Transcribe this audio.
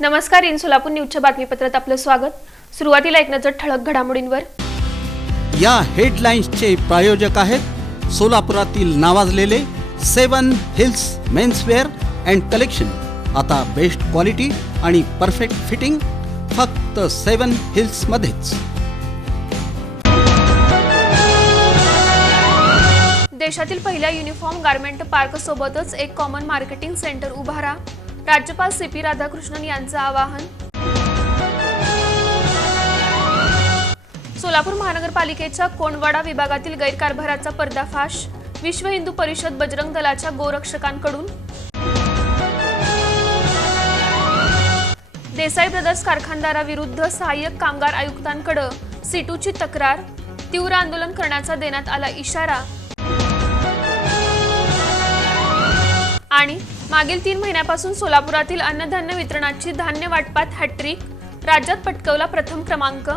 नमस्कार, इन सोलापूर न्यूजच्या बातमीपत्रात आपलं स्वागत। सुरुवातीला एक नजर ठळक घडामोडींवर। या हेडलाईन्सचे प्रायोजक आहेत सोलापुरातील नावाजलेले 7 हिल्स मेन्सवेअर अँड कलेक्शन। आता बेस्ट क्वालिटी आणि परफेक्ट फिटिंग फक्त 7 हिल्स मध्येच। देशातील पहिल्या युनिफॉर्म गारमेंट पार्क सोबतच एक कॉमन मार्केटिंग सेंटर उभारा, राज्यपाल CP राधाकृष्णन यांचं आवाहन। सोलापूर महानगरपालिकेच्या कोंडवाडा विभागातील गैरकारभाराचा पर्दाफाश, विश्व हिंदू परिषद बजरंग दलाच्या गोरक्षकांकडून। देसाई ब्रदर्स कारखानदाराविरुद्ध सहाय्यक कामगार आयुक्तांकडे सीटूची तक्रार, तीव्र आंदोलन करण्याचा देण्यात आला इशारा। आणि मागील 3 महिन्यापासून सोलापुरातील अन्नधान्य वितरणाची धान्य वाटपात हॅट्रिक, राज्यात पटकावला प्रथम क्रमांक।